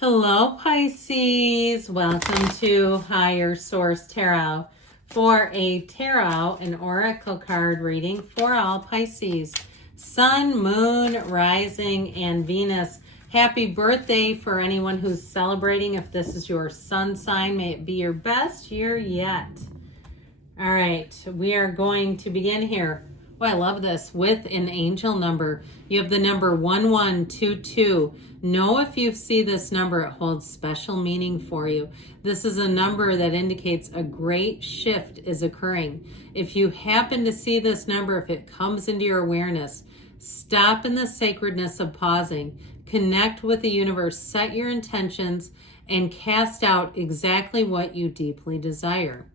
Hello, Pisces. Welcome to Higher Source Tarot for a tarot and oracle card reading for all Pisces. Sun, Moon, Rising, and Venus. Happy birthday for anyone who's celebrating. If this is your sun sign, may it be your best year yet. All right, we are going to begin here. Oh, I love this. With an angel number. You have the number 1122. Know if you see this number, it holds special meaning for you. This is a number that indicates a great shift is occurring. If you happen to see this number, if it comes into your awareness, stop in the sacredness of pausing. Connect with the universe, set your intentions, and cast out exactly what you deeply desire.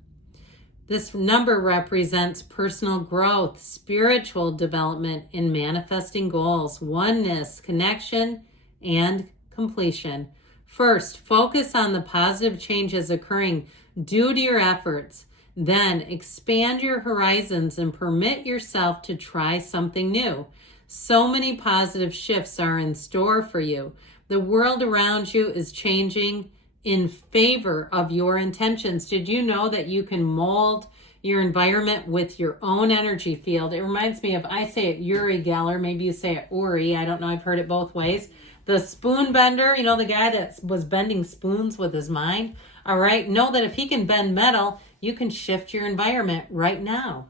This number represents personal growth, spiritual development, and manifesting goals, oneness, connection, and completion. First, focus on the positive changes occurring due to your efforts. Then, expand your horizons and permit yourself to try something new. So many positive shifts are in store for you. The world around you is changing in favor of your intentions. Did you know that you can mold your environment with your own energy field? It reminds me of, I say it Uri Geller, maybe you say it Uri, I don't know, I've heard it both ways. The spoon bender, you know, the guy that was bending spoons with his mind. All right, know that if he can bend metal, you can shift your environment right now.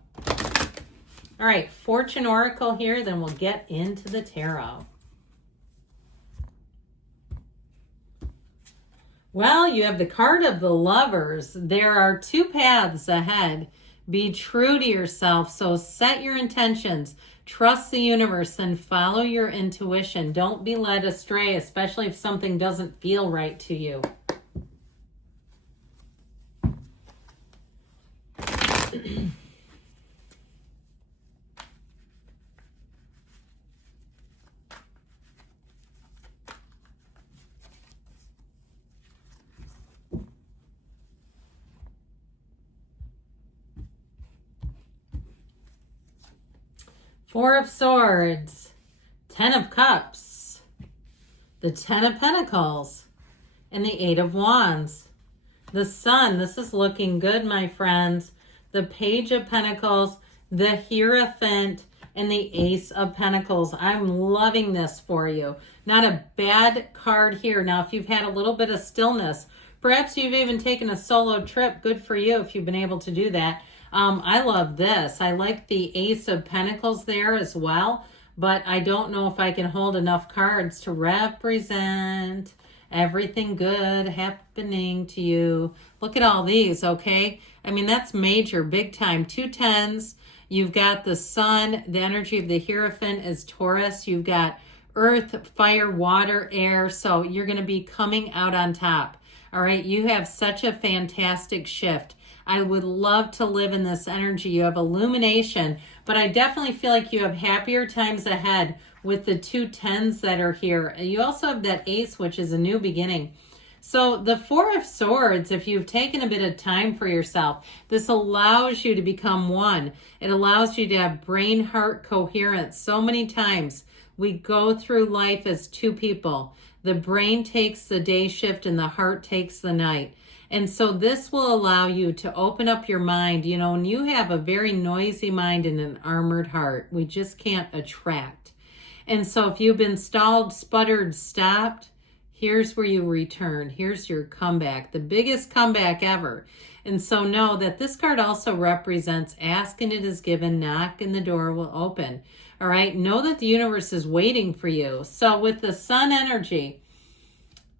All right, Fortune Oracle here, then we'll get into the tarot. Well, you have the card of the Lovers. There are two paths ahead. Be true to yourself. So set your intentions. Trust the universe and follow your intuition. Don't be led astray, especially if something doesn't feel right to you. Four of Swords, Ten of Cups, the Ten of Pentacles, and the Eight of Wands. The Sun, this is looking good, my friends. The Page of Pentacles, the Hierophant, and the Ace of Pentacles. I'm loving this for you. Not a bad card here. Now, if you've had a little bit of stillness, perhaps you've even taken a solo trip. Good for you if you've been able to do that. I love this. I like the Ace of Pentacles there as well, but I don't know if I can hold enough cards to represent everything good happening to you. Look at all these, okay? I mean, that's major, big time. Two tens. You've got the Sun. The energy of the Hierophant is Taurus. You've got earth, fire, water, air. So you're going to be coming out on top. All right, you have such a fantastic shift. I would love to live in this energy. You have illumination, but I definitely feel like you have happier times ahead with the two tens that are here. You also have that Ace, which is a new beginning. So the Four of Swords, if you've taken a bit of time for yourself, this allows you to become one. It allows you to have brain-heart coherence. So many times we go through life as two people. The brain takes the day shift and the heart takes the night. And so this will allow you to open up your mind. You know, when you have a very noisy mind and an armored heart, we just can't attract. And so if you've been stalled, sputtered, stopped, here's where you return. Here's your comeback, the biggest comeback ever. And so know that this card also represents ask and it is given, knock and the door will open. All right, know that the universe is waiting for you. So with the Sun energy,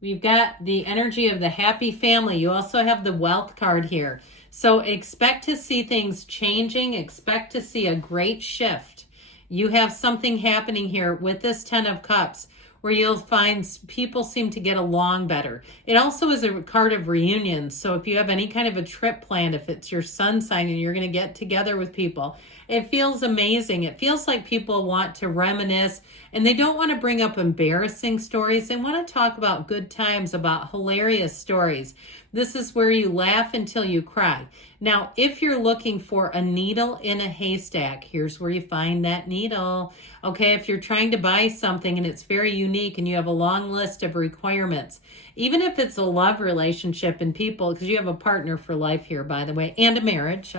we've got the energy of the happy family. You also have the Wealth card here. So expect to see things changing. Expect to see a great shift. You have something happening here with this Ten of Cups where you'll find people seem to get along better. It also is a card of reunions. So if you have any kind of a trip planned, if it's your sun sign and you're going to get together with people, it feels amazing. It feels like people want to reminisce and they don't want to bring up embarrassing stories. They want to talk about good times, about hilarious stories. This is where you laugh until you cry. Now, if you're looking for a needle in a haystack, here's where you find that needle. Okay, if you're trying to buy something and it's very unique and you have a long list of requirements, even if it's a love relationship and people, because you have a partner for life here, by the way, and a marriage,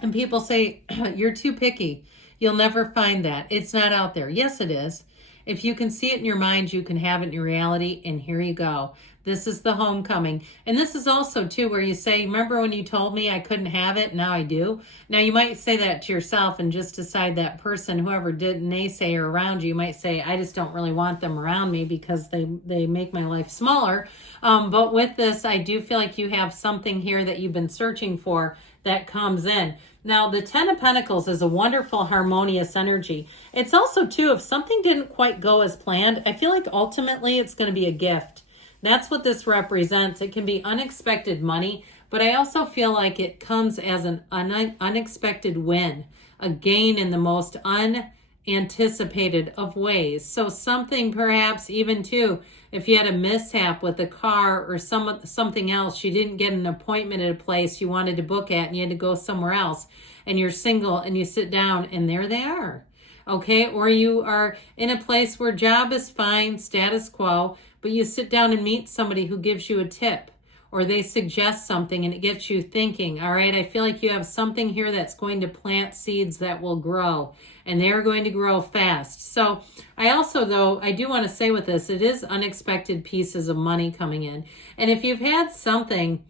and people say, you're too picky. You'll never find that. It's not out there. Yes, it is. If you can see it in your mind, you can have it in your reality. And here you go. This is the homecoming. And this is also, too, where you say, remember when you told me I couldn't have it? Now I do. Now, you might say that to yourself and just decide that person, whoever did naysayer around you, you might say, I just don't really want them around me because they make my life smaller. But with this, I do feel like you have something here that you've been searching for that comes in. Now, the Ten of Pentacles is a wonderful, harmonious energy. It's also, too, if something didn't quite go as planned, I feel like ultimately it's going to be a gift. That's what this represents. It can be unexpected money, but I also feel like it comes as an unexpected win, a gain in the most unanticipated of ways. So something perhaps even, too, if you had a mishap with a car or something else, you didn't get an appointment at a place you wanted to book at and you had to go somewhere else, and you're single and you sit down and there they are. Okay, or you are in a place where job is fine, status quo, but you sit down and meet somebody who gives you a tip or they suggest something and it gets you thinking. All right, I feel like you have something here that's going to plant seeds that will grow, and they're going to grow fast. So I also, though, I do want to say with this, it is unexpected pieces of money coming in. And if you've had something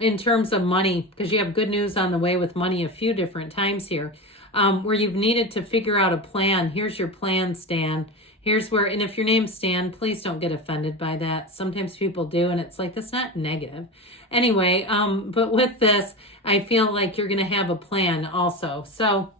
in terms of money, because you have good news on the way with money a few different times here, where you've needed to figure out a plan, here's your plan, Stan. Here's where, and if your name's Stan, please don't get offended by that. Sometimes people do, and it's like, that's not negative. Anyway, but with this, I feel like you're going to have a plan also. So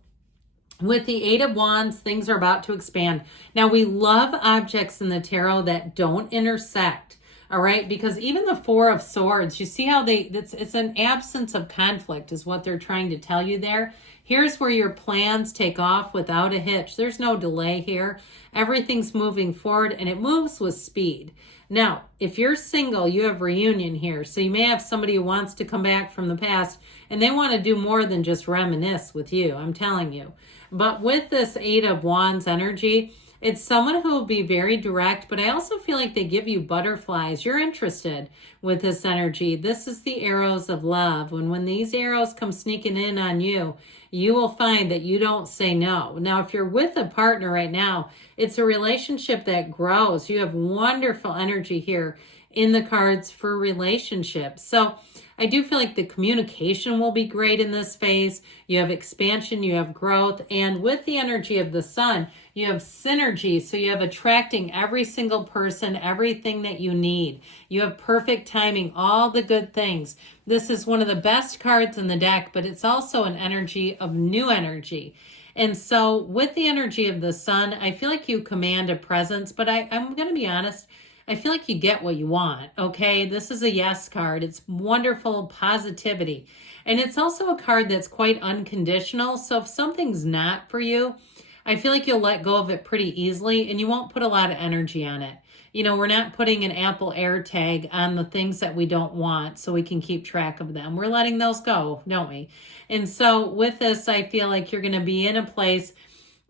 with the Eight of Wands, things are about to expand. Now, we love objects in the tarot that don't intersect. All right, because even the Four of Swords, you see how it's an absence of conflict is what they're trying to tell you there. Here's where your plans take off without a hitch. There's no delay here. Everything's moving forward, and it moves with speed. Now, if you're single, you have reunion here. So you may have somebody who wants to come back from the past, and they want to do more than just reminisce with you, I'm telling you. But with this Eight of Wands energy, it's someone who will be very direct, but I also feel like they give you butterflies. You're interested with this energy. This is the arrows of love. When these arrows come sneaking in on you, you will find that you don't say no. Now, if you're with a partner right now, it's a relationship that grows. You have wonderful energy here in the cards for relationships. So I do feel like the communication will be great in this phase. You have expansion, you have growth, and with the energy of the sun, you have synergy. So you have attracting every single person, everything that you need. You have perfect timing, all the good things. This is one of the best cards in the deck, but it's also an energy of new energy. And so with the energy of the sun, I feel like you command a presence, but I'm going to be honest, I feel like you get what you want, okay? This is a yes card. It's wonderful positivity. And it's also a card that's quite unconditional. So if something's not for you, I feel like you'll let go of it pretty easily and you won't put a lot of energy on it. You know, we're not putting an Apple AirTag on the things that we don't want so we can keep track of them. We're letting those go, don't we? And so with this, I feel like you're going to be in a place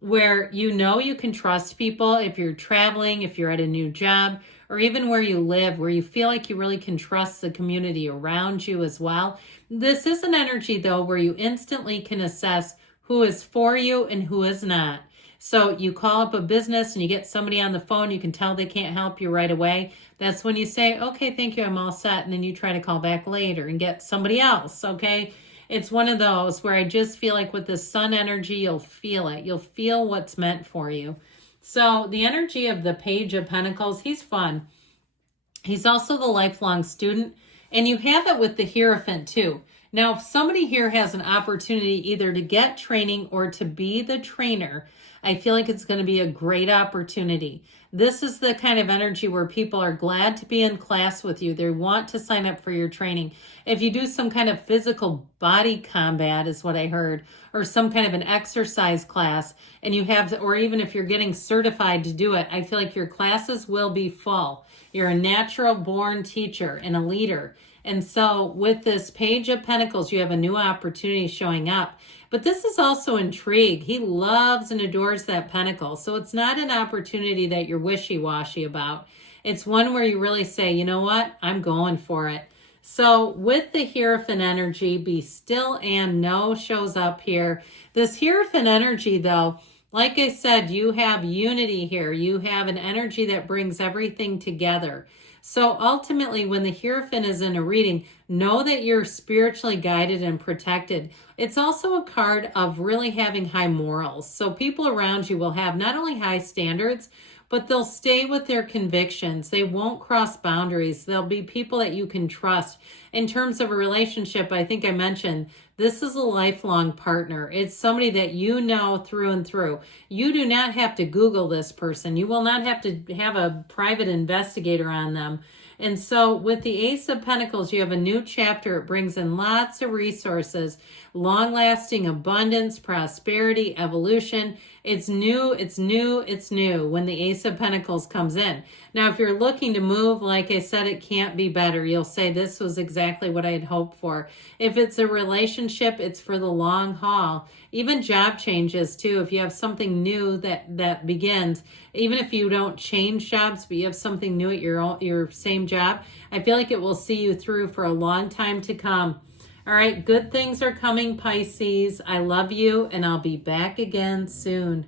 where you know you can trust people if you're traveling, if you're at a new job, or even where you live, where you feel like you really can trust the community around you as well. This is an energy, though, where you instantly can assess who is for you and who is not. So you call up a business and you get somebody on the phone, you can tell they can't help you right away. That's when you say, okay, thank you, I'm all set. And then you try to call back later and get somebody else, okay? It's one of those where I just feel like with the sun energy, you'll feel it. You'll feel what's meant for you. So the energy of the Page of Pentacles, he's fun. He's also the lifelong student. And you have it with the Hierophant too. Now, if somebody here has an opportunity either to get training or to be the trainer, I feel like it's going to be a great opportunity. This is the kind of energy where people are glad to be in class with you. They want to sign up for your training. If you do some kind of physical body combat is what I heard, or some kind of an exercise class, and you have, or even if you're getting certified to do it, I feel like your classes will be full. You're a natural born teacher and a leader. And so with this Page of Pentacles, you have a new opportunity showing up. But this is also intrigue. He loves and adores that pentacle. So it's not an opportunity that you're wishy-washy about. It's one where you really say, you know what? I'm going for it. So with the Hierophant energy, be still and know shows up here. This Hierophant energy, though, like I said, you have unity here. You have an energy that brings everything together. So ultimately, when the Hierophant is in a reading, know that you're spiritually guided and protected. It's also a card of really having high morals. So people around you will have not only high standards, but they'll stay with their convictions. They won't cross boundaries. There'll be people that you can trust. In terms of a relationship, I think I mentioned, this is a lifelong partner. It's somebody that you know through and through. You do not have to Google this person. You will not have to have a private investigator on them. And so with the Ace of Pentacles, you have a new chapter. It brings in lots of resources, long-lasting abundance, prosperity, evolution. It's new, it's new, it's new when the Ace of Pentacles comes in. Now, if you're looking to move, like I said, it can't be better. You'll say, this was exactly what I had hoped for. If it's a relationship, it's for the long haul. Even job changes, too. If you have something new that begins, even if you don't change jobs, but you have something new at your same job, I feel like it will see you through for a long time to come. All right, good things are coming, Pisces. I love you, and I'll be back again soon.